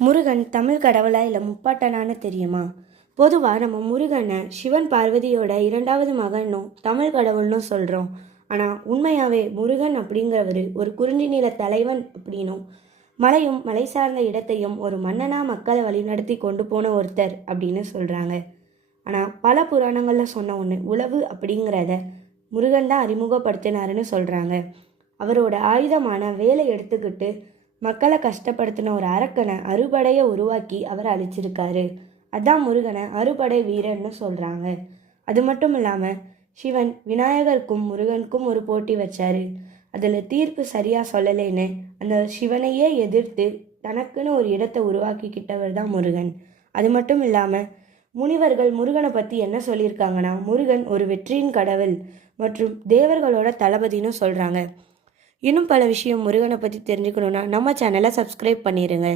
முருகன் தமிழ் கடவுளா இல்லை முப்பாட்டனான்னு தெரியுமா? பொதுவாக நம்ம முருகனை சிவன் பார்வதியோட இரண்டாவது மகனும் தமிழ் கடவுள்னு சொல்கிறோம். ஆனால் உண்மையாகவே முருகன் அப்படிங்கிறவர் ஒரு குறிஞ்சி நில தலைவன் அப்படின்னும் மலையும் மலை சார்ந்த இடத்தையும் ஒரு மன்னனாக மக்களை வழிநடத்தி கொண்டு போன ஒருத்தர் அப்படின்னு சொல்கிறாங்க. ஆனால் பல புராணங்களில் சொன்ன ஒன்று உழவு அப்படிங்கிறத முருகன் தான் அறிமுகப்படுத்தினாருன்னு சொல்கிறாங்க. அவரோட ஆயுதமான வேலை எடுத்துக்கிட்டு மக்களை கஷ்டப்படுத்தின ஒரு அரக்கனை அறுபடையை உருவாக்கி அவர் அழிச்சிருக்காரு. அதான் முருகனை அறுபடை வீரன்னு சொல்கிறாங்க. அது மட்டும் இல்லாமல் சிவன் விநாயகருக்கும் முருகனுக்கும் ஒரு போட்டி வச்சாரு. அதில் தீர்ப்பு சரியாக சொல்லலைன்னு அந்த சிவனையே எதிர்த்து தனக்குன்னு ஒரு இடத்தை உருவாக்கிக்கிட்டவர் தான் முருகன். அது மட்டும் இல்லாமல் முனிவர்கள் முருகனை பற்றி என்ன சொல்லியிருக்காங்கன்னா, முருகன் ஒரு வெற்றியின் கடவுள் மற்றும் தேவர்களோட தளபதினு சொல்கிறாங்க. இன்னும் பல விஷயம் முருகனை பற்றி தெரிஞ்சுக்கணுன்னா நம்ம சேனலை சப்ஸ்கிரைப் பண்ணிடுங்க.